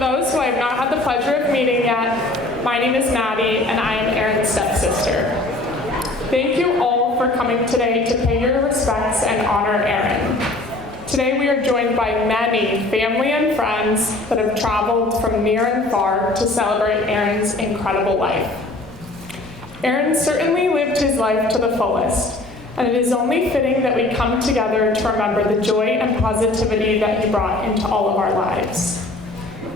those who I have not had the pleasure of meeting yet, my name is Maddie, and I am Erin's stepsister. Thank you all for coming today to pay your respects and honor Erin. Today we are joined by many family and friends that have traveled from near and far to celebrate Erin's incredible life. Erin certainly lived his life to the fullest, and it is only fitting that we come together to remember the joy and positivity that he brought into all of our lives.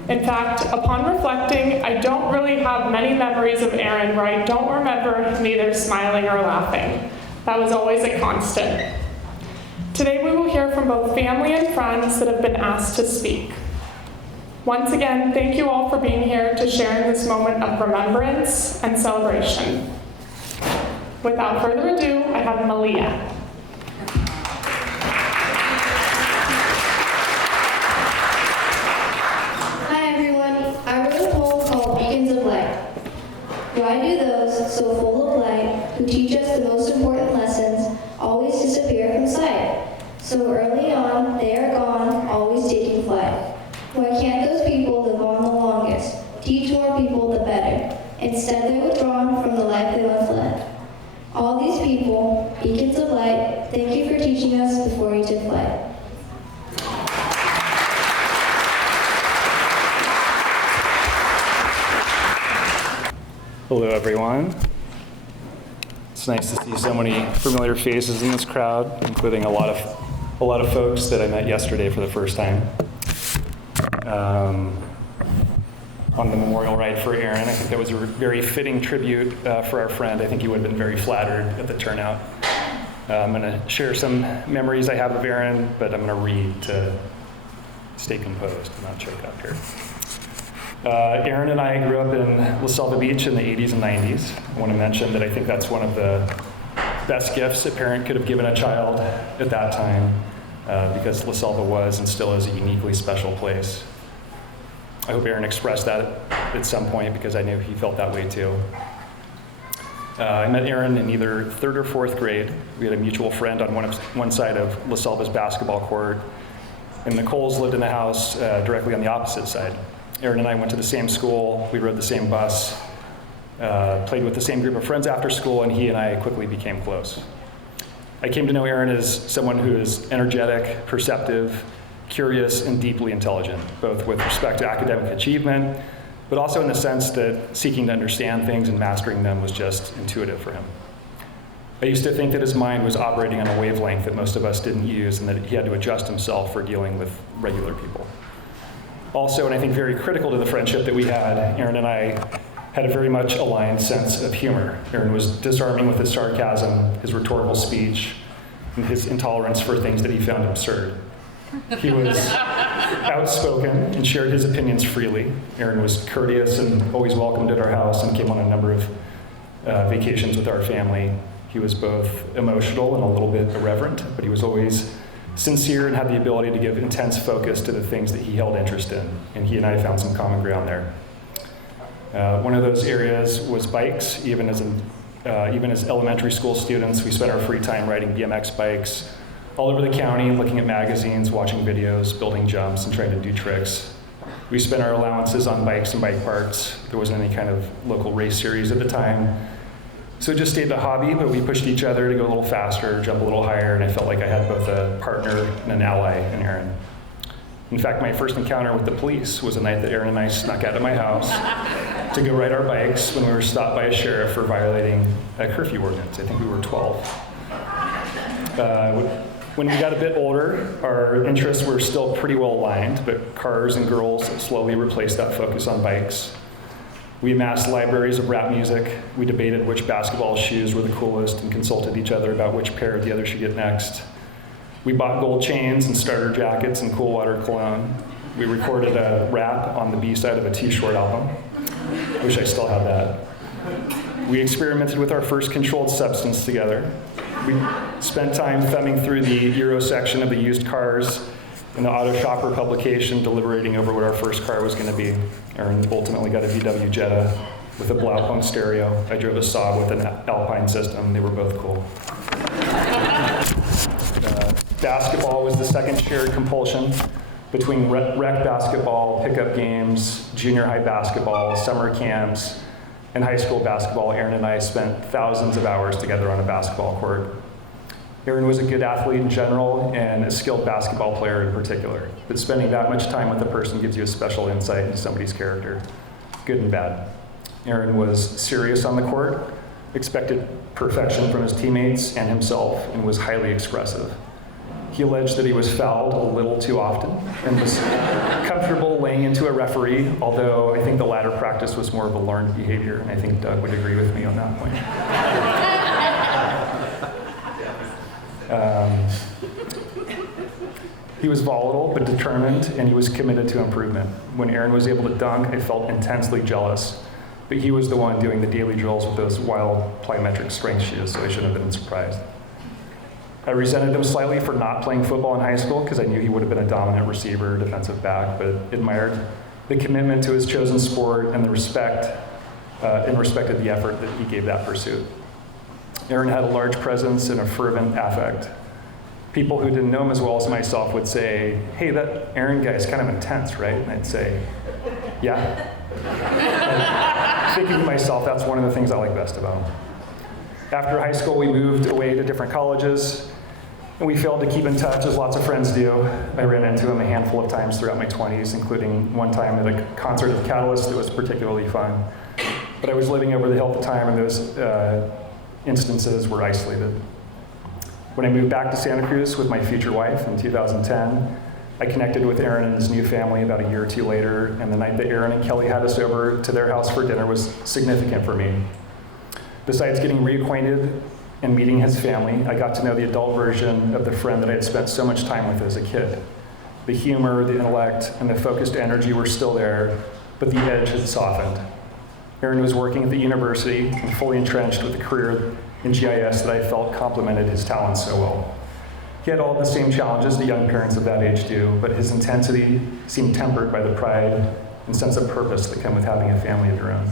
In fact, upon reflecting, I don't really have many memories of Erin where I don't remember him either smiling or laughing. That was always a constant. Today we will hear from both family and friends that have been asked to speak. Once again, thank you all for being here to share in this moment of remembrance and celebration. Without further ado, I have Malia. Why do those so full of light, who teach us the most important lessons, always disappear from sight? So early on, they are gone, always taking flight. Why can't those people live on the longest, teach more people the better? Instead, they're withdrawn from the life they once led. All these people, beacons of light, thank you for teaching us before you took flight. Hello, everyone. It's nice to see so many familiar faces in this crowd, including a lot of folks that I met yesterday for the first time. On the memorial ride for Erin, I think that was a very fitting tribute for our friend. I think he would have been very flattered at the turnout. I'm going to share some memories I have of Erin, but I'm going to read to stay composed and not choke up here. Erin and I grew up in La Selva Beach in the 80s and 90s. I want to mention that I think that's one of the best gifts a parent could have given a child at that time, because La Selva was and still is a uniquely special place. I hope Erin expressed that at some point because I knew he felt that way too. I met Erin in either third or fourth grade. We had a mutual friend on one side of La Selva's basketball court, and Nicole's lived in the house directly on the opposite side. Erin and I went to the same school, we rode the same bus, played with the same group of friends after school, and he and I quickly became close. I came to know Erin as someone who is energetic, perceptive, curious, and deeply intelligent, both with respect to academic achievement, but also in the sense that seeking to understand things and mastering them was just intuitive for him. I used to think that his mind was operating on a wavelength that most of us didn't use, and that he had to adjust himself for dealing with regular people. Also, and I think very critical to the friendship that we had, Erin and I had a very much aligned sense of humor. Erin was disarming with his sarcasm, his rhetorical speech, and his intolerance for things that he found absurd. He was outspoken and shared his opinions freely. Erin was courteous and always welcomed at our house and came on a number of vacations with our family. He was both emotional and a little bit irreverent, but he was always sincere and had the ability to give intense focus to the things that he held interest in, and he and I found some common ground there. One of those areas was bikes. Even as elementary school students, we spent our free time riding BMX bikes all over the county, looking at magazines, watching videos, building jumps, and trying to do tricks. We spent our allowances on bikes and bike parts. There wasn't any kind of local race series at the time. So it just stayed a hobby, but we pushed each other to go a little faster, jump a little higher, and I felt like I had both a partner and an ally in Erin. In fact, my first encounter with the police was a night that Erin and I snuck out of my house to go ride our bikes when we were stopped by a sheriff for violating a curfew ordinance. I think we were 12. When we got a bit older, our interests were still pretty well aligned, but cars and girls slowly replaced that focus on bikes. We amassed libraries of rap music. We debated which basketball shoes were the coolest and consulted each other about which pair the other should get next. We bought gold chains and starter jackets and cool water cologne. We recorded a rap on the B-side of a T-Short album. I wish I still had that. We experimented with our first controlled substance together. We spent time thumbing through the Euro section of the used cars in the Auto Shopper publication, deliberating over what our first car was going to be. Erin ultimately got a VW Jetta with a Blaupunkt stereo. I drove a Saab with an Alpine system. They were both cool. Basketball was the second shared compulsion. Between rec basketball, pickup games, junior high basketball, summer camps, and high school basketball, Aaron and I spent thousands of hours together on a basketball court. Aaron was a good athlete in general and a skilled basketball player in particular, but spending that much time with a person gives you a special insight into somebody's character, good and bad. Aaron was serious on the court, expected perfection from his teammates and himself, and was highly expressive. He alleged that he was fouled a little too often and was comfortable laying into a referee, although I think the latter practice was more of a learned behavior, and I think Doug would agree with me on that point. He was volatile but determined, and he was committed to improvement. When Aaron was able to dunk, I felt intensely jealous, but he was the one doing the daily drills with those wild plyometric strength shoes, so I shouldn't have been surprised. I resented him slightly for not playing football in high school because I knew he would have been a dominant receiver, defensive back, but admired the commitment to his chosen sport and the respected the effort that he gave that pursuit. Aaron had a large presence and a fervent affect. People who didn't know him as well as myself would say, "Hey, that Aaron guy is kind of intense, right?" And I'd say, "Yeah." And thinking to myself, that's one of the things I like best about him. After high school, we moved away to different colleges, and we failed to keep in touch, as lots of friends do. I ran into him a handful of times throughout my 20s, including one time at a concert of Catalyst that was particularly fun. But I was living over the hill at the time, and those instances were isolated. When I moved back to Santa Cruz with my future wife in 2010, I connected with Aaron and his new family about a year or two later, and the night that Aaron and Kelly had us over to their house for dinner was significant for me. Besides getting reacquainted and meeting his family, I got to know the adult version of the friend that I had spent so much time with as a kid. The humor, the intellect, and the focused energy were still there, but the edge had softened. Aaron was working at the university and fully entrenched with a career in GIS that I felt complemented his talents so well. He had all the same challenges that young parents of that age do, but his intensity seemed tempered by the pride and sense of purpose that come with having a family of your own.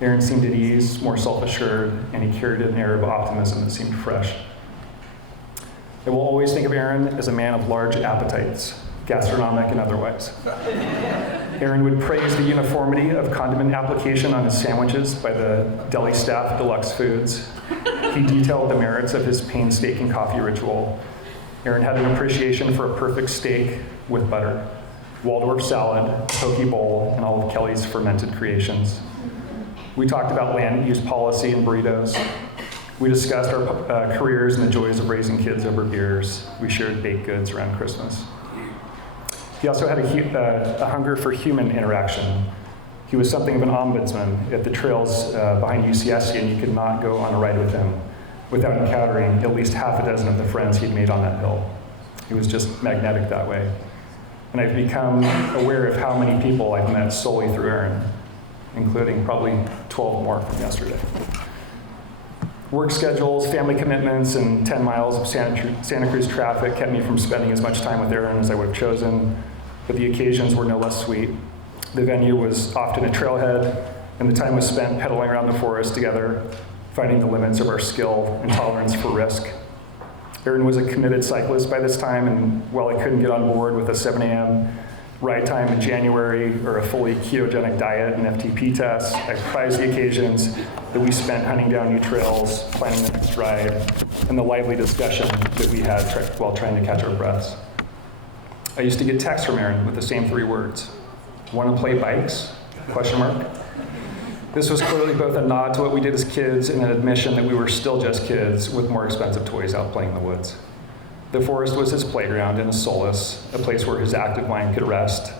Aaron seemed at ease, more self-assured, and he carried an air of optimism that seemed fresh. I will always think of Aaron as a man of large appetites, gastronomic and otherwise. Aaron would praise the uniformity of condiment application on his sandwiches by the deli staff at Deluxe Foods. He detailed the merits of his painstaking coffee ritual. Aaron had an appreciation for a perfect steak with butter, Waldorf salad, poke bowl, and all of Kelly's fermented creations. We talked about land use policy and burritos. We discussed our careers and the joys of raising kids over beers. We shared baked goods around Christmas. He also had a hunger for human interaction. He was something of an ombudsman at the trails behind UCSC, and you could not go on a ride with him without encountering at least half a dozen of the friends he'd made on that hill. He was just magnetic that way. And I've become aware of how many people I've met solely through Aaron, including probably 12 more from yesterday. Work schedules, family commitments, and 10 miles of Santa Cruz traffic kept me from spending as much time with Aaron as I would have chosen, but the occasions were no less sweet. The venue was often a trailhead, and the time was spent pedaling around the forest together, finding the limits of our skill and tolerance for risk. Aaron was a committed cyclist by this time, and while I couldn't get on board with a 7 a.m. ride time in January or a fully ketogenic diet and FTP tests, I prized the occasions that we spent hunting down new trails, planning the next ride, and the lively discussion that we had while trying to catch our breaths. I used to get texts from Aaron with the same 3 words. "Want to play bikes?" ? This was clearly both a nod to what we did as kids and an admission that we were still just kids with more expensive toys out playing in the woods. The forest was his playground and his solace, a place where his active mind could rest.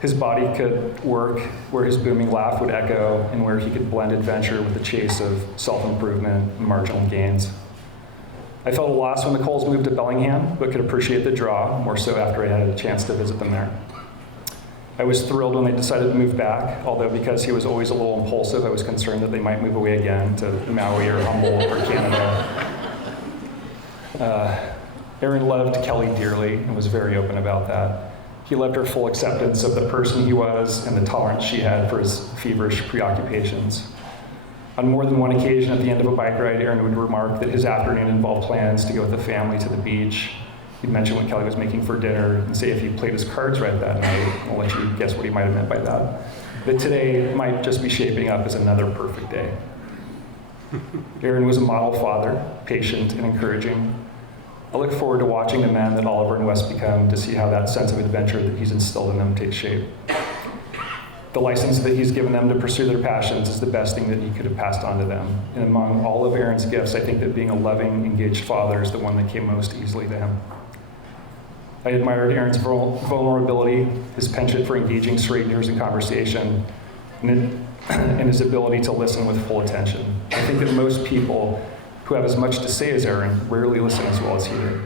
His body could work, where his booming laugh would echo, and where he could blend adventure with the chase of self-improvement and marginal gains. I felt a loss when the Coles moved to Bellingham, but could appreciate the draw, more so after I had a chance to visit them there. I was thrilled when they decided to move back, although because he was always a little impulsive, I was concerned that they might move away again to Maui or Humboldt or Canada. Aaron loved Kelly dearly and was very open about that. He loved her full acceptance of the person he was and the tolerance she had for his feverish preoccupations. On more than one occasion at the end of a bike ride, Aaron would remark that his afternoon involved plans to go with the family to the beach. He'd mention what Kelly was making for dinner and say if he played his cards right that night. I'll let you guess what he might have meant by that. That today might just be shaping up as another perfect day. Aaron was a model father, patient and encouraging. I look forward to watching the man that Oliver and Wes become, to see how that sense of adventure that he's instilled in them takes shape. The license that he's given them to pursue their passions is the best thing that he could have passed on to them. And among all of Aaron's gifts, I think that being a loving, engaged father is the one that came most easily to him. I admired Aaron's vulnerability, his penchant for engaging strangers in conversation, and his ability to listen with full attention. I think that most people who have as much to say as Aaron rarely listen as well as he did.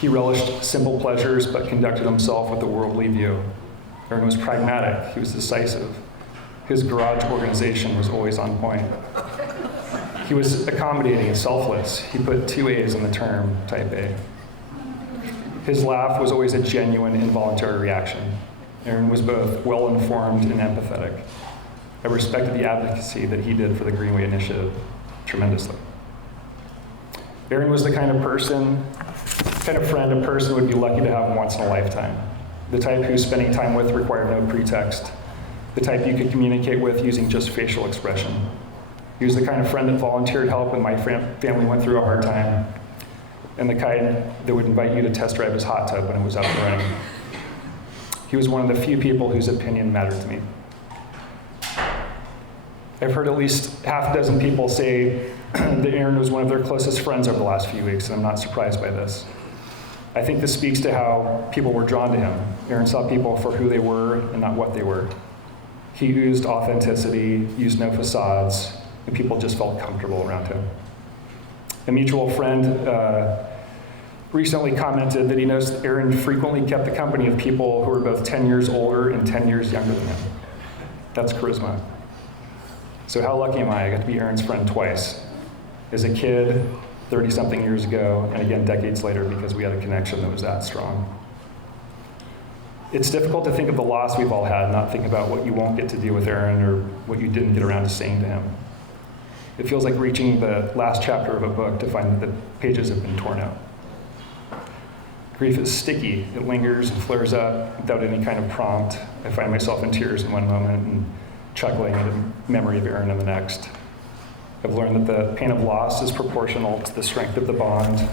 He relished simple pleasures, but conducted himself with a worldly view. Aaron was pragmatic, he was decisive. His garage organization was always on point. He was accommodating and selfless. He put 2 A's in the term type A. His laugh was always a genuine, involuntary reaction. Aaron was both well-informed and empathetic. I respected the advocacy that he did for the Greenway Initiative tremendously. Aaron was the kind of friend a person would be lucky to have once in a lifetime. The type who spending time with required no pretext. The type you could communicate with using just facial expression. He was the kind of friend that volunteered help when my family went through a hard time, and the kind that would invite you to test drive his hot tub when it was up and running. He was one of the few people whose opinion mattered to me. I've heard at least half a dozen people say that Aaron was one of their closest friends over the last few weeks, and I'm not surprised by this. I think this speaks to how people were drawn to him. Aaron saw people for who they were and not what they were. He used authenticity, used no facades, and people just felt comfortable around him. A mutual friend recently commented that he knows Aaron frequently kept the company of people who were both 10 years older and 10 years younger than him. That's charisma. So how lucky am I? I got to be Aaron's friend twice. As a kid, 30-something years ago, and again decades later, because we had a connection that was that strong. It's difficult to think of the loss we've all had, not think about what you won't get to do with Aaron or what you didn't get around to saying to him. It feels like reaching the last chapter of a book to find that the pages have been torn out. Grief is sticky. It lingers and flares up without any kind of prompt. I find myself in tears in one moment and chuckling at the memory of Aaron in the next. I've learned that the pain of loss is proportional to the strength of the bond.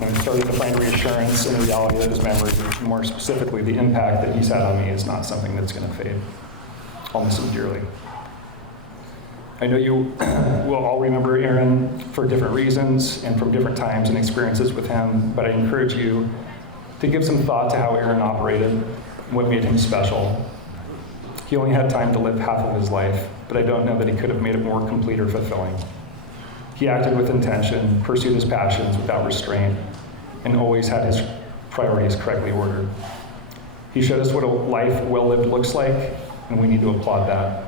I'm starting to find reassurance in the reality of his memory, more specifically, the impact that he's had on me is not something that's going to fade. I'll miss him dearly. I know you will all remember Aaron for different reasons and from different times and experiences with him, but I encourage you to give some thought to how Aaron operated and what made him special. He only had time to live half of his life, but I don't know that he could have made it more complete or fulfilling. He acted with intention, pursued his passions without restraint, and always had his priorities correctly ordered. He showed us what a life well-lived looks like, and we need to applaud that.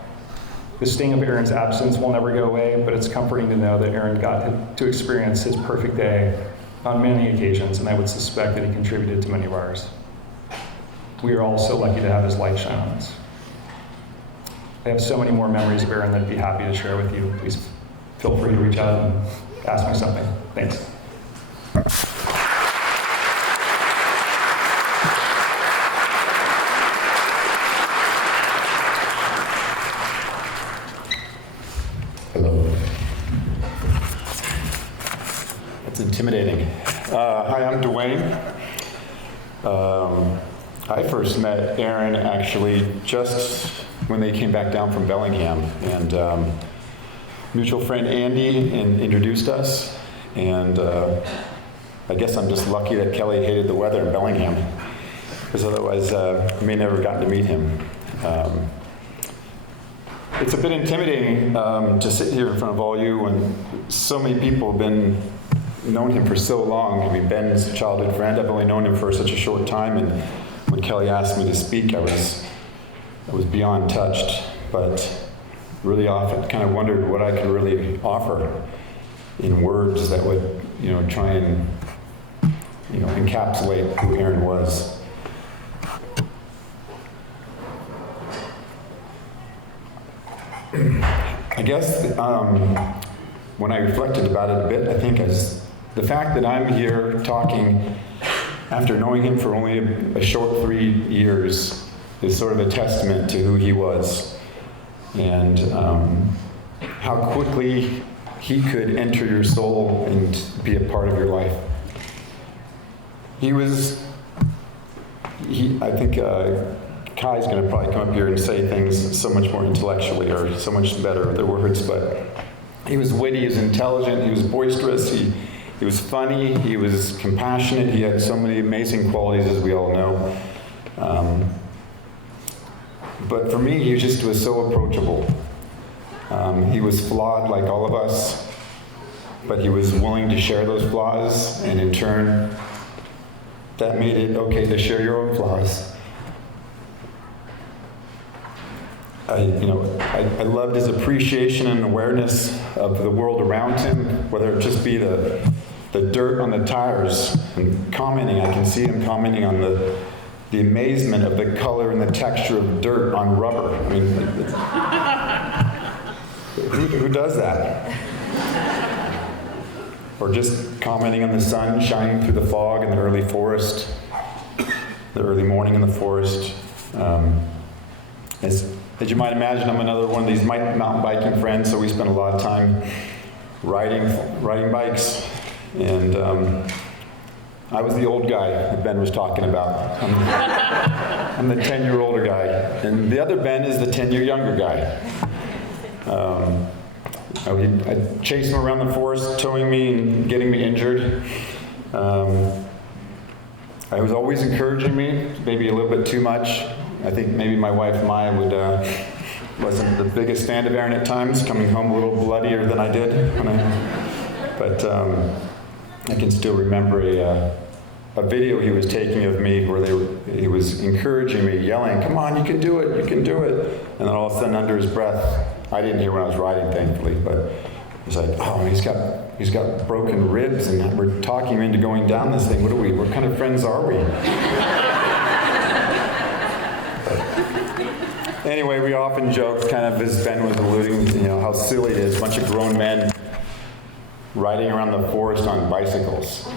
The sting of Aaron's absence will never go away, but it's comforting to know that Aaron got to experience his perfect day on many occasions, and I would suspect that he contributed to many of ours. We are all so lucky to have his light shine on us. I have so many more memories of Aaron that I'd be happy to share with you. Please feel free to reach out and ask me something. Thanks. Hello. That's intimidating. Hi, I'm Dwayne. I first met Aaron actually just when they came back down from Bellingham, and mutual friend Andy introduced us, and I guess I'm just lucky that Kelly hated the weather in Bellingham, because otherwise I may never have gotten to meet him. It's a bit intimidating to sit here in front of all you when so many people have known him for so long. I mean, Ben's a childhood friend. I've only known him for such a short time, and when Kelly asked me to speak, I was beyond touched, but really often kind of wondered what I could really offer in words that would, try and, encapsulate who Aaron was. I guess when I reflected about it a bit, I think the fact that I'm here talking after knowing him for only a short 3 years is sort of a testament to who he was and how quickly he could enter your soul and be a part of your life. I think Kai's going to probably come up here and say things so much more intellectually or so much better with the words, but he was witty, he was intelligent, he was boisterous, he was funny, he was compassionate, he had so many amazing qualities, as we all know. But for me, he just was so approachable. He was flawed like all of us, but he was willing to share those flaws, and in turn, that made it okay to share your own flaws. I loved his appreciation and awareness of the world around him, whether it just be the dirt on the tires, and commenting. I can see him commenting on the amazement of the color and the texture of dirt on rubber. I mean, who does that? Or just commenting on the sun shining through the fog in the early forest, the early morning in the forest. As you might imagine, I'm another one of these mountain biking friends, so we spend a lot of time riding bikes. And I was the old guy that Ben was talking about. I'm the 10-year older guy. And the other Ben is the 10-year younger guy. I chased him around the forest, towing me and getting me injured. I was always encouraging me, maybe a little bit too much. I think maybe my wife Maya wasn't the biggest fan of Aaron at times, coming home a little bloodier than I did. But I can still remember a video he was taking of me where he was encouraging me, yelling, "Come on, you can do it, you can do it." And then all of a sudden, under his breath, I didn't hear when I was riding, thankfully, but it was like, "Oh, he's got broken ribs, and we're talking him into going down this thing. What kind of friends are we?" Anyway, we often joke, kind of as Ben was alluding, how silly it is, a bunch of grown men riding around the forest on bicycles.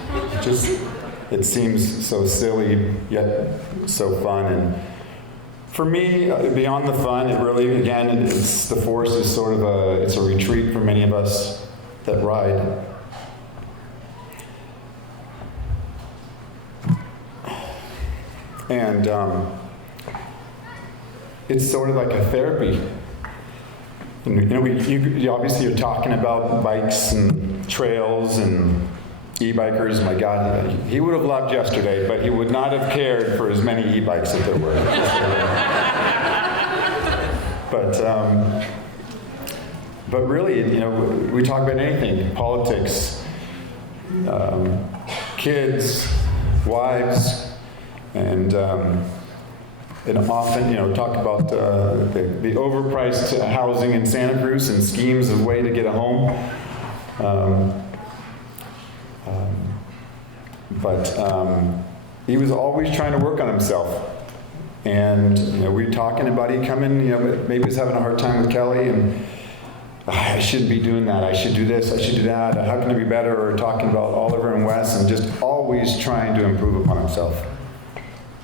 It seems so silly, yet so fun. And for me, beyond the fun, it really, again, the forest is sort of it's a retreat for many of us that ride. And it's sort of like a therapy. And, you obviously are talking about bikes and trails and e-bikers. My God, he would have loved yesterday, but he would not have cared for as many e-bikes that there were. But really, we talk about anything: politics, kids, wives, and often, talk about the overpriced housing in Santa Cruz and schemes of way to get a home. But he was always trying to work on himself. And, we were talking about he coming, maybe he's having a hard time with Kelly, and I shouldn't be doing that. I should do this. I should do that. How can I be better? Or talking about Oliver and Wes, and just always trying to improve upon himself.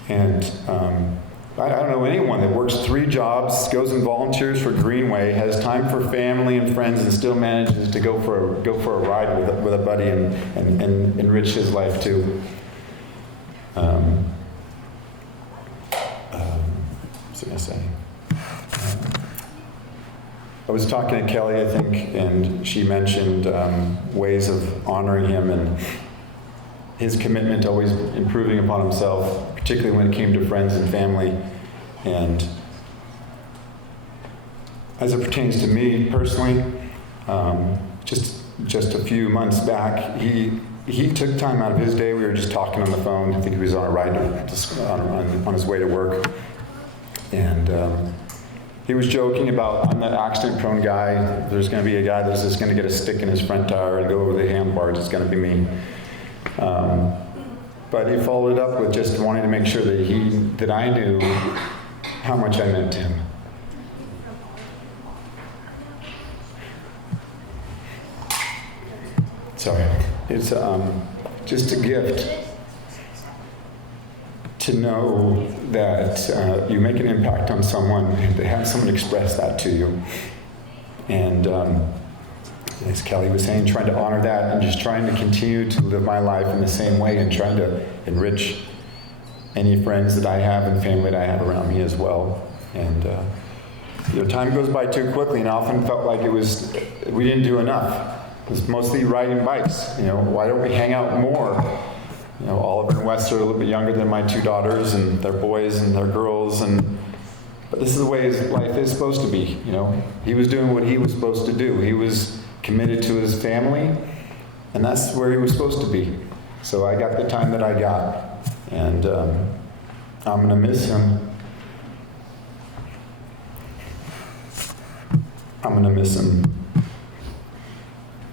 And I don't know anyone that works 3 jobs, goes and volunteers for Greenway, has time for family and friends, and still manages to go for a ride with a buddy and enrich his life too. What was I going to say? I was talking to Kelly, I think, and she mentioned ways of honoring him and his commitment to always improving upon himself, particularly when it came to friends and family. And as it pertains to me personally, just a few months back, he took time out of his day. We were just talking on the phone. I think he was on a ride on his way to work. And he was joking about, I'm the accident-prone guy. There's going to be a guy that's just going to get a stick in his front tire and go over the handlebars. It's going to be me. But he followed it up with just wanting to make sure that I knew how much I meant to him. sorry. It's just a gift to know that you make an impact on someone and to have someone express that to you. And as Kelly was saying, trying to honor that and just trying to continue to live my life in the same way and trying to enrich any friends that I have and family that I have around me as well. And time goes by too quickly, and I often felt like we didn't do enough. It was mostly riding bikes. Why don't we hang out more? Oliver and Wes are a little bit younger than my two daughters, and they're boys and they're girls, but this is the way his life is supposed to be. He was doing what he was supposed to do. He was committed to his family, and that's where he was supposed to be. So I got the time that I got, and I'm gonna miss him. I'm gonna miss him.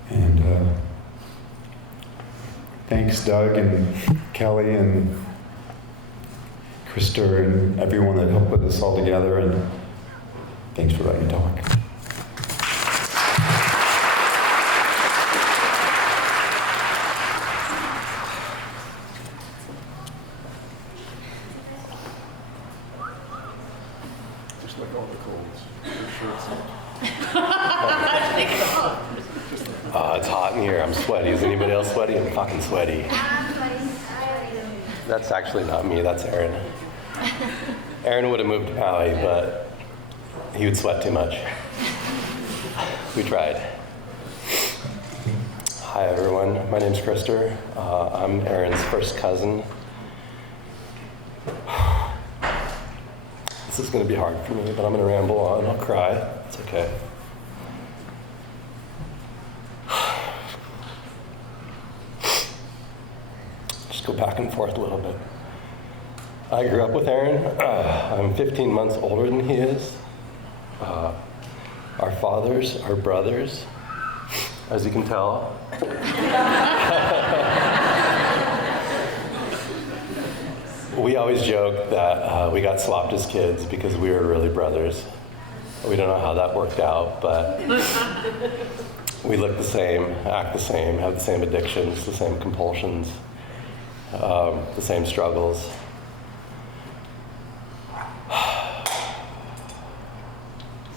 And thanks, Doug and Kelly and Krista and everyone that helped put this all together, and thanks for letting me talk. Just like all the colds. It's hot in here. I'm sweaty. Is anybody else sweaty? I'm fucking sweaty. That's actually not me. That's Aaron. Aaron would have moved to Maui, but he would sweat too much. We tried. Hi, everyone. My name's Krister. I'm Aaron's first cousin. This is going to be hard for me, but I'm going to ramble on. I'll cry. It's okay. Just go back and forth a little bit. I grew up with Aaron. I'm 15 months older than he is. Our fathers are brothers, as you can tell. We always joke that we got swapped as kids because we were really brothers. We don't know how that worked out, but we look the same, act the same, have the same addictions, the same compulsions, the same struggles.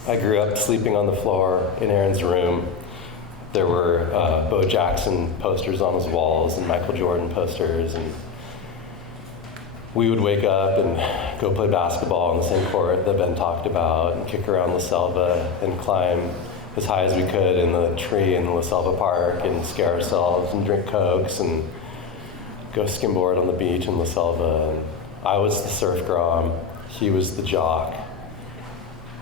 I grew up sleeping on the floor in Aaron's room. There were Bo Jackson posters on his walls and Michael Jordan posters, and we would wake up and go play basketball on the same court that Ben talked about, and kick around La Selva and climb as high as we could in the tree in La Selva Park and scare ourselves and drink Cokes and go skimboard on the beach in La Selva. And I was the surf grom, he was the jock.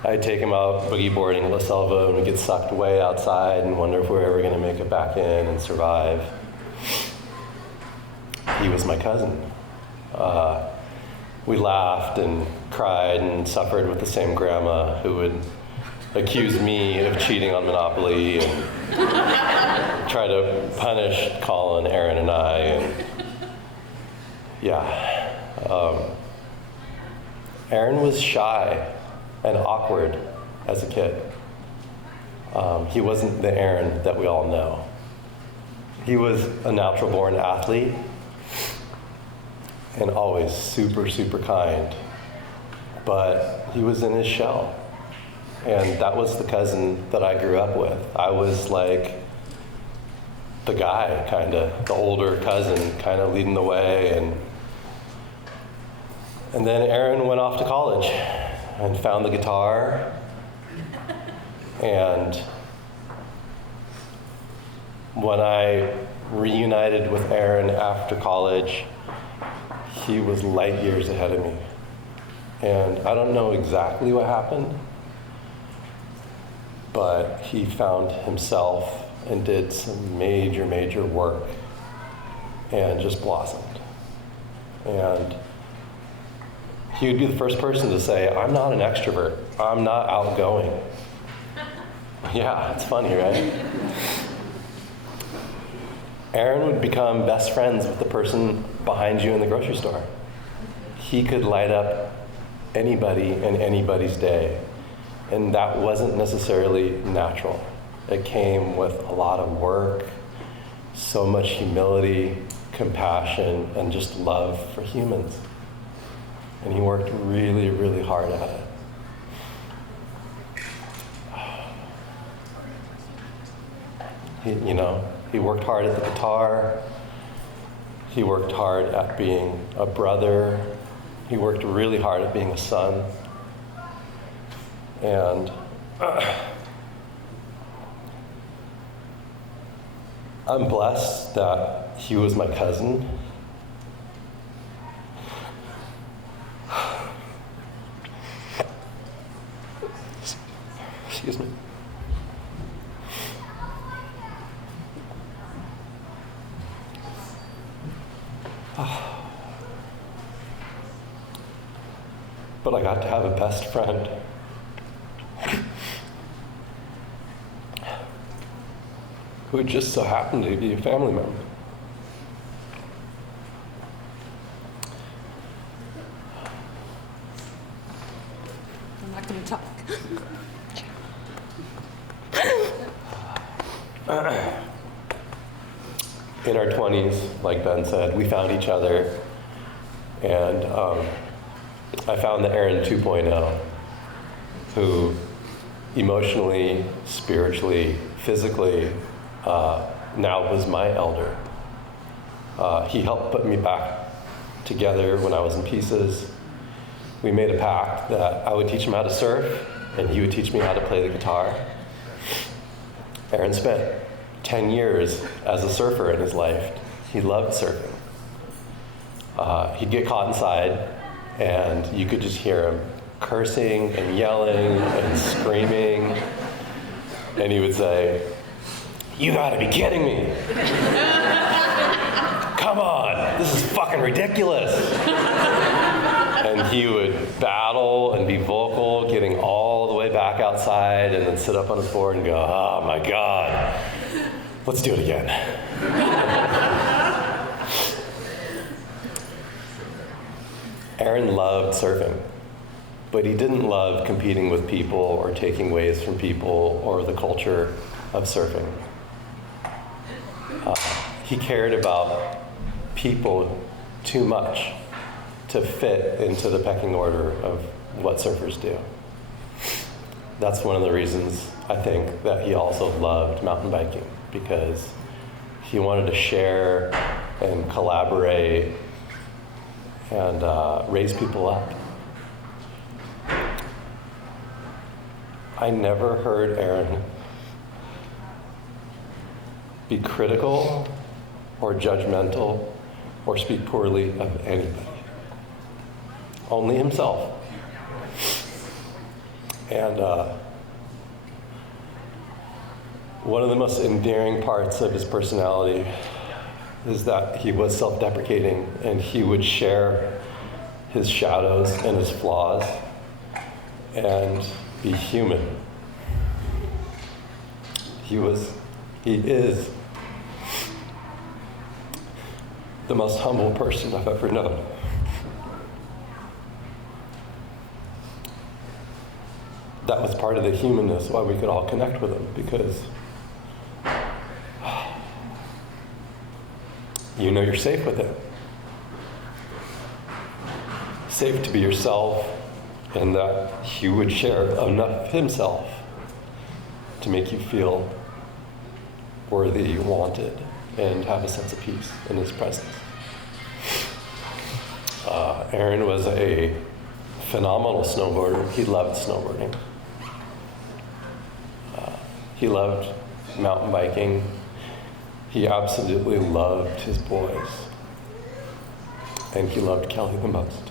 I'd take him out boogie boarding at La Selva and we'd get sucked way outside and wonder if we were ever gonna make it back in and survive. He was my cousin. We laughed and cried and suffered with the same grandma who would accuse me of cheating on Monopoly and try to punish Colin, Aaron, and I. And yeah, Aaron was shy and awkward as a kid. He wasn't the Aaron that we all know. He was a natural-born athlete and always super, super kind. But he was in his shell. And that was the cousin that I grew up with. I was like the guy, kind of, the older cousin, kind of leading the way. And then Aaron went off to college and found the guitar. And when I reunited with Aaron after college, he was light years ahead of me. And I don't know exactly what happened, but he found himself and did some major, major work and just blossomed. And he would be the first person to say, I'm not an extrovert. I'm not outgoing. Yeah, it's funny, right? Aaron would become best friends with the person behind you in the grocery store. He could light up anybody and anybody's day. And that wasn't necessarily natural. It came with a lot of work so much humility, compassion, and just love for humans. And he worked really, really hard at it. He worked hard at the guitar. He worked hard at being a brother. He worked really hard at being a son. And I'm blessed that he was my cousin. Excuse me. But I got to have a best friend. Who just so happened to be a family member. I'm not going to talk. In our 20s, like Ben said, we found each other, and I found the Aaron 2.0, who emotionally, spiritually, physically, now was my elder. He helped put me back together when I was in pieces. We made a pact that I would teach him how to surf, and he would teach me how to play the guitar. Aaron spent 10 years as a surfer in his life. He loved surfing. He'd get caught inside, and you could just hear him cursing and yelling and screaming. And he would say, "You gotta be kidding me. Come on, this is fucking ridiculous." And he would battle and be vocal, getting all the way back outside, and then sit up on his board and go, "Oh my God, let's do it again." Aaron loved surfing, but he didn't love competing with people or taking waves from people or the culture of surfing. He cared about people too much to fit into the pecking order of what surfers do. That's one of the reasons I think that he also loved mountain biking, because he wanted to share and collaborate and raise people up. I never heard Aaron be critical or judgmental or speak poorly of anybody. Only himself. And one of the most endearing parts of his personality is that he was self-deprecating, and he would share his shadows and his flaws and be human. He is the most humble person I've ever known. That was part of the humanness why we could all connect with him, because you know you're safe with him. Safe to be yourself, and that he would share enough of himself to make you feel worthy, wanted, and have a sense of peace in his presence. Aaron was a phenomenal snowboarder. He loved snowboarding. He loved mountain biking. He absolutely loved his boys. And he loved Kelly the most.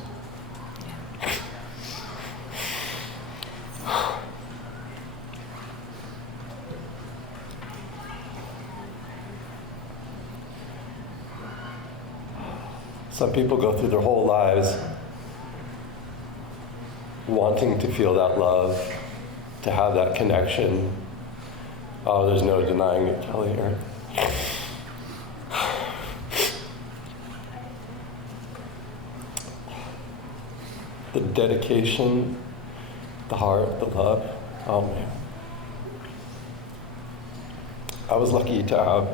Some people go through their whole lives wanting to feel that love, to have that connection. Oh, there's no denying it, Kelly. The dedication, the heart, the love. Oh man. I was lucky to have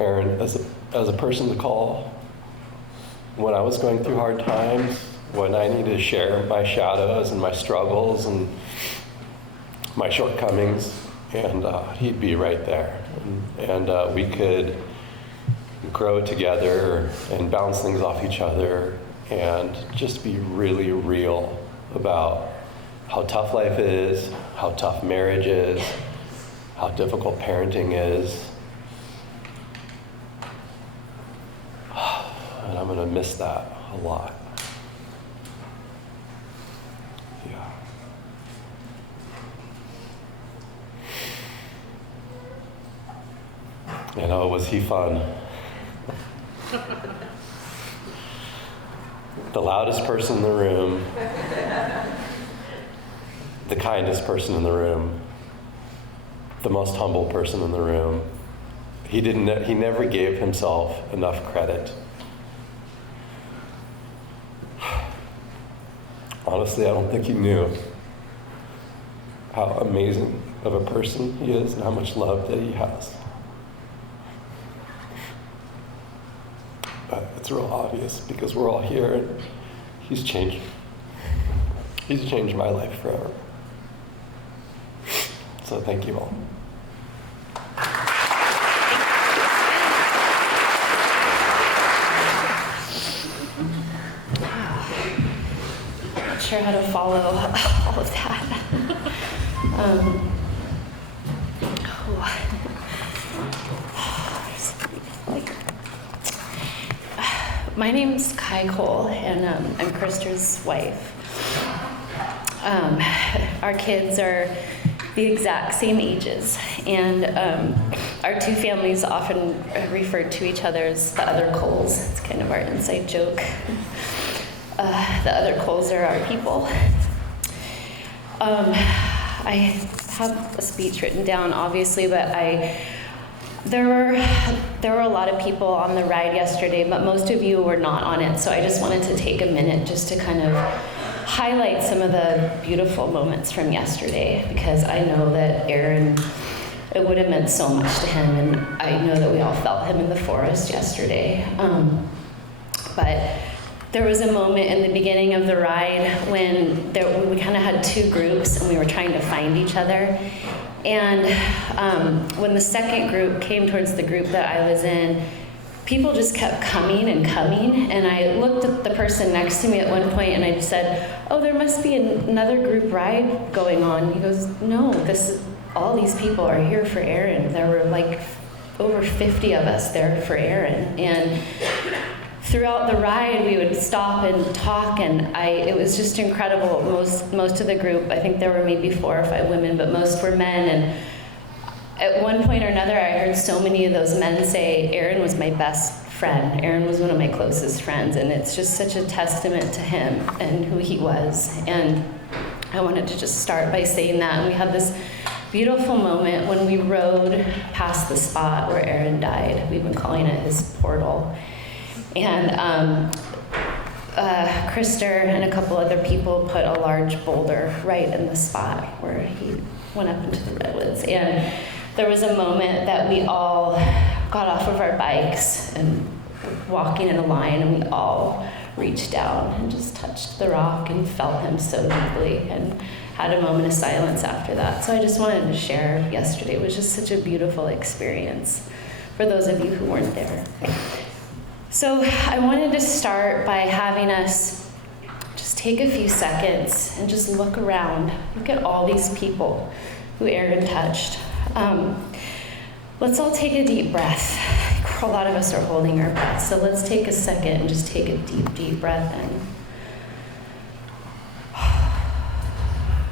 Aaron as a person to call when I was going through hard times, when I needed to share my shadows and my struggles and my shortcomings, and he'd be right there. And we could grow together and bounce things off each other and just be really real about how tough life is, how tough marriage is, how difficult parenting is. And I'm going to miss that a lot. Yeah. And oh, was he fun. The loudest person in the room, the kindest person in the room, the most humble person in the room. He never gave himself enough credit. Honestly, I don't think he knew how amazing of a person he is and how much love that he has. But it's real obvious because we're all here and he's changed my life forever. So thank you all. Not sure how to follow all of that. My name's Kai Cole, and I'm Krister's wife. Our kids are the exact same ages, and our two families often refer to each other as the other Coles. It's kind of our inside joke. The other Coles are our people. I have a speech written down, obviously, but there were a lot of people on the ride yesterday, but most of you were not on it, so I just wanted to take a minute just to kind of highlight some of the beautiful moments from yesterday, because I know that Aaron, it would have meant so much to him, and I know that we all felt him in the forest yesterday. But there was a moment in the beginning of the ride when we kind of had two groups and we were trying to find each other. And when the second group came towards the group that I was in, people just kept coming and coming. And I looked at the person next to me at one point and I just said, "Oh, there must be another group ride going on." He goes, "No, all these people are here for Aaron." There were like over 50 of us there for Aaron. And throughout the ride, we would stop and talk, and it was just incredible. Most of the group, I think there were maybe 4 or 5 women, but most were men. And at one point or another, I heard so many of those men say, "Aaron was my best friend. Aaron was one of my closest friends." And it's just such a testament to him and who he was. And I wanted to just start by saying that. And we had this beautiful moment when we rode past the spot where Aaron died. We've been calling it his portal. And Krister and a couple other people put a large boulder right in the spot where he went up into the redwoods. And there was a moment that we all got off of our bikes and walking in a line, and we all reached down and just touched the rock and felt him so deeply and had a moment of silence after that. So I just wanted to share yesterday. It was just such a beautiful experience for those of you who weren't there. So I wanted to start by having us just take a few seconds and just look around. Look at all these people who Aaron touched. Let's all take a deep breath. A lot of us are holding our breath, so let's take a second and just take a deep, deep breath in.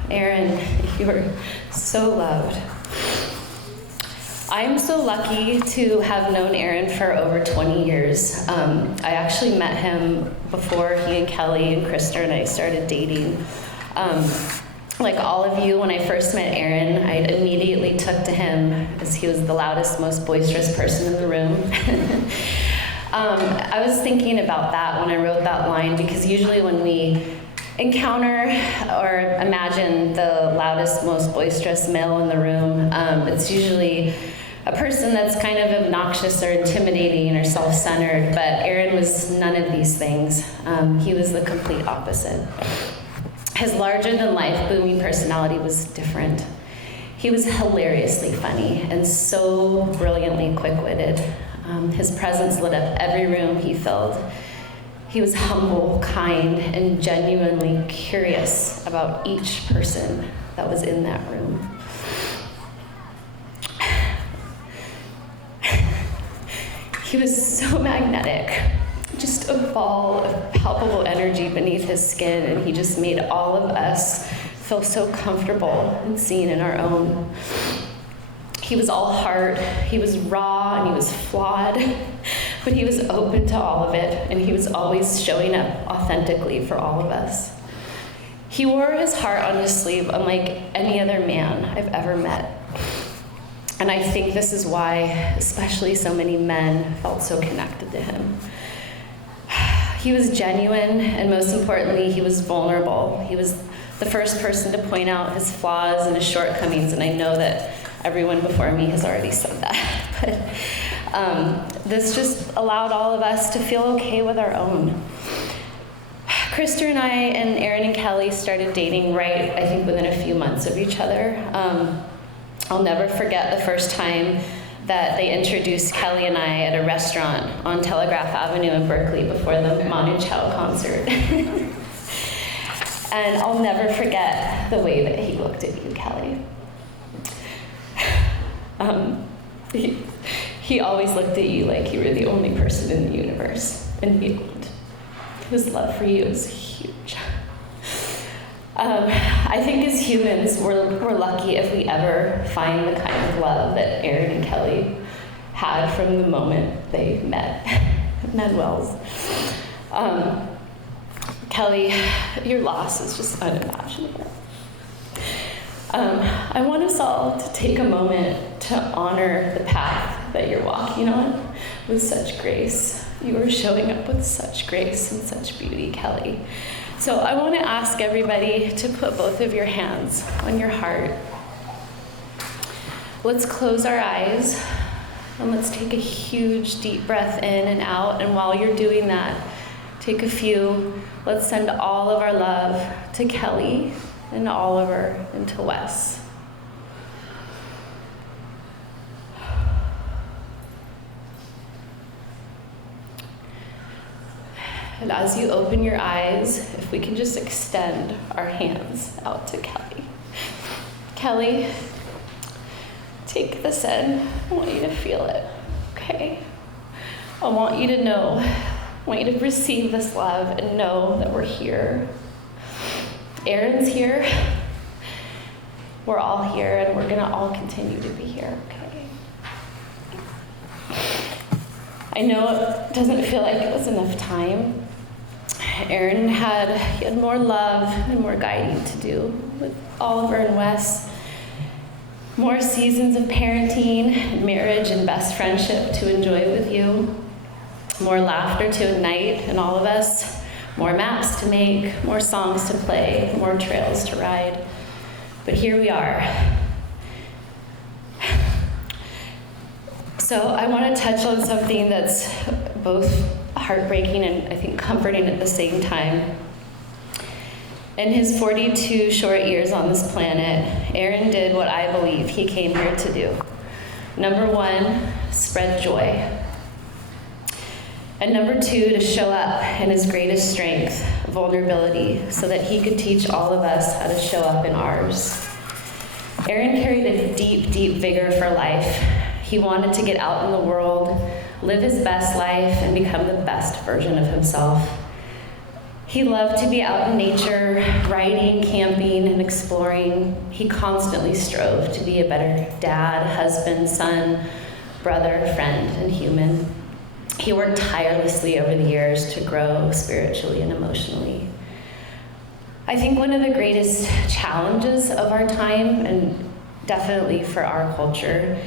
Aaron, you are so loved. I'm so lucky to have known Aaron for over 20 years. I actually met him before he and Kelly and Krister and I started dating. Like all of you, when I first met Aaron, I immediately took to him as he was the loudest, most boisterous person in the room. I was thinking about that when I wrote that line, because usually when we encounter or imagine the loudest, most boisterous male in the room, it's usually a person that's kind of obnoxious or intimidating or self-centered, but Aaron was none of these things. He was the complete opposite. His larger-than-life, booming personality was different. He was hilariously funny and so brilliantly quick-witted. His presence lit up every room he filled. He was humble, kind, and genuinely curious about each person that was in that room. He was so magnetic, just a ball of palpable energy beneath his skin, and he just made all of us feel so comfortable and seen in our own. He was all heart, he was raw, and he was flawed, but he was open to all of it, and he was always showing up authentically for all of us. He wore his heart on his sleeve unlike any other man I've ever met. And I think this is why especially so many men felt so connected to him. He was genuine, and most importantly, he was vulnerable. He was the first person to point out his flaws and his shortcomings, and I know that everyone before me has already said that. But this just allowed all of us to feel okay with our own. Krista and I and Aaron and Kelly started dating right, I think, within a few months of each other. I'll never forget the first time that they introduced Kelly and I at a restaurant on Telegraph Avenue in Berkeley before the Manu Chao concert. And I'll never forget the way that he looked at you, Kelly. He always looked at you like you were the only person in the universe and beyond. His love for you is huge. I think as humans, we're lucky if we ever find the kind of love that Aaron and Kelly had from the moment they met Manuel's. Kelly, your loss is just unimaginable. I want us all to take a moment to honor the path that you're walking on with such grace. You are showing up with such grace and such beauty, Kelly. So I want to ask everybody to put both of your hands on your heart. Let's close our eyes and let's take a huge deep breath in and out. And while you're doing that, take a few. Let's send all of our love to Kelly and Oliver and to Wes. And as you open your eyes, if we can just extend our hands out to Kelly. Kelly, take this in. I want you to feel it, okay? I want you to know, I want you to receive this love and know that we're here. Aaron's here. We're all here, and we're gonna all continue to be here, okay? I know it doesn't feel like it was enough time. Aaron had more love and more guiding to do with Oliver and Wes. More seasons of parenting and marriage and best friendship to enjoy with you. More laughter to ignite in all of us. More maps to make, more songs to play, more trails to ride. But here we are. So I want to touch on something that's both heartbreaking and I think comforting at the same time. In his 42 short years on this planet, Aaron did what I believe he came here to do. Number one, spread joy. And number two, to show up in his greatest strength, vulnerability, so that he could teach all of us how to show up in ours. Aaron carried a deep, deep vigor for life. He wanted to get out in the world, live his best life, and become the best version of himself. He loved to be out in nature, riding, camping, and exploring. He constantly strove to be a better dad, husband, son, brother, friend, and human. He worked tirelessly over the years to grow spiritually and emotionally. I think one of the greatest challenges of our time, and definitely for our culture,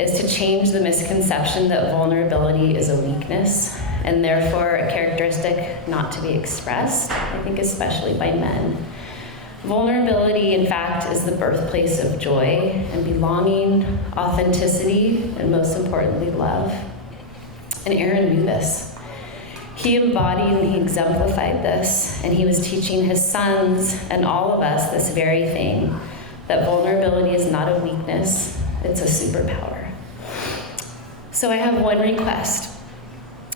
is to change the misconception that vulnerability is a weakness and therefore a characteristic not to be expressed, I think especially by men. Vulnerability, in fact, is the birthplace of joy and belonging, authenticity, and most importantly, love. And Aaron knew this. He embodied and he exemplified this, and he was teaching his sons and all of us this very thing, that vulnerability is not a weakness, it's a superpower. So I have one request,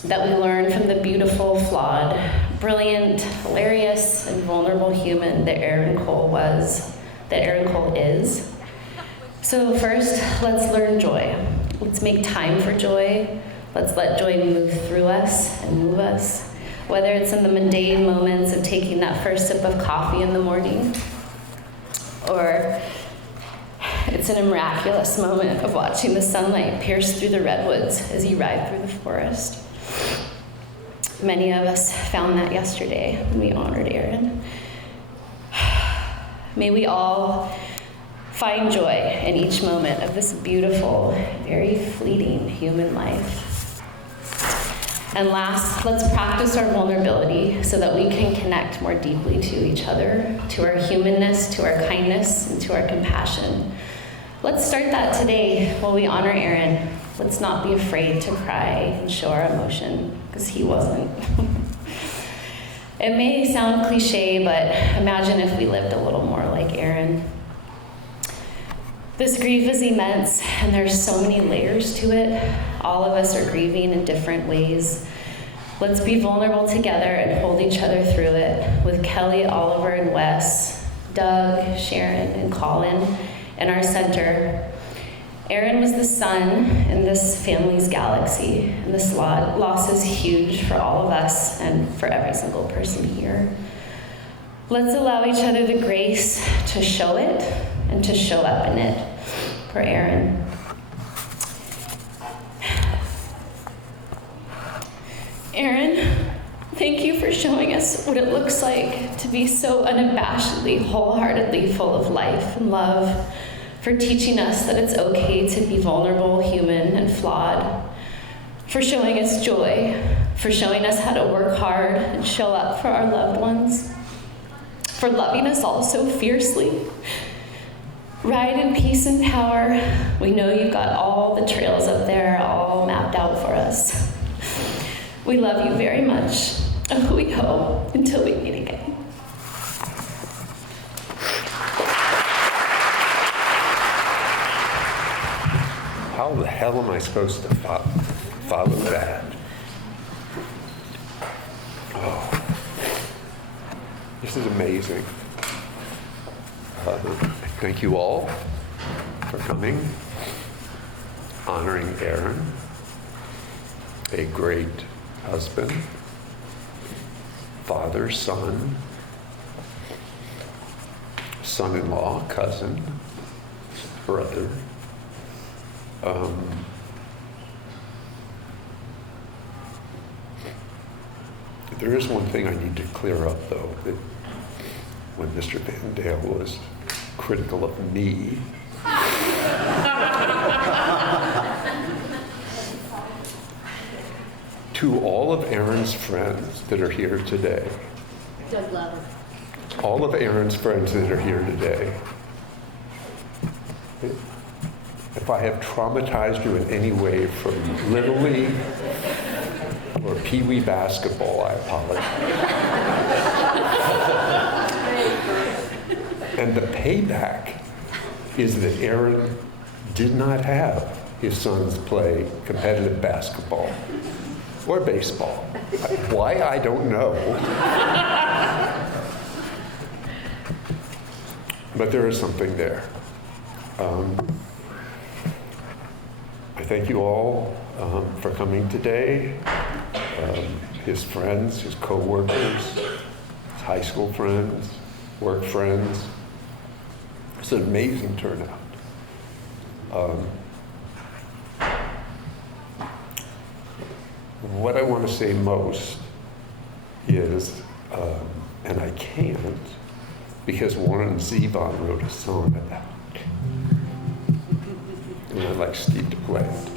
that we learn from the beautiful, flawed, brilliant, hilarious, and vulnerable human that Aaron Cole was, that Aaron Cole is. So first, let's learn joy. Let's make time for joy. Let's let joy move through us and move us. Whether it's in the mundane moments of taking that first sip of coffee in the morning, or it's in a miraculous moment of watching the sunlight pierce through the redwoods as you ride through the forest. Many of us found that yesterday when we honored Aaron. May we all find joy in each moment of this beautiful, very fleeting human life. And last, let's practice our vulnerability so that we can connect more deeply to each other, to our humanness, to our kindness, and to our compassion. Let's start that today while we honor Aaron. Let's not be afraid to cry and show our emotion, because he wasn't. It may sound cliche, but imagine if we lived a little more like Aaron. This grief is immense, and there's so many layers to it. All of us are grieving in different ways. Let's be vulnerable together and hold each other through it with Kelly, Oliver, and Wes, Doug, Sharon, and Colin in our center. Aaron was the sun in this family's galaxy, and this loss is huge for all of us and for every single person here. Let's allow each other the grace to show it and to show up in it for Aaron. Aaron, thank you for showing us what it looks like to be so unabashedly, wholeheartedly full of life and love, for teaching us that it's okay to be vulnerable, human, and flawed, for showing us joy, for showing us how to work hard and show up for our loved ones, for loving us all so fiercely. Ride in peace and power. We know you've got all the trails up there all mapped out for us. We love you very much, and we hope until we meet again. How the hell am I supposed to follow that? Oh, this is amazing. Thank you all for coming, honoring Aaron, a great husband, father, son, son-in-law, cousin, brother. There is one thing I need to clear up, though, that when Mr. Van Dale was critical of me, to all of Aaron's friends that are here today, all of Aaron's friends that are here today, if I have traumatized you in any way from Little League or Pee Wee basketball, I apologize. And the payback is that Aaron did not have his sons play competitive basketball or baseball. Why, I don't know. But there is something there. I thank you all for coming today. His friends, his co-workers, his high school friends, work friends. It's an amazing turnout. What I want to say most is, and I can't, because Warren Zevon wrote a song about it. And I'd like Steve to play it.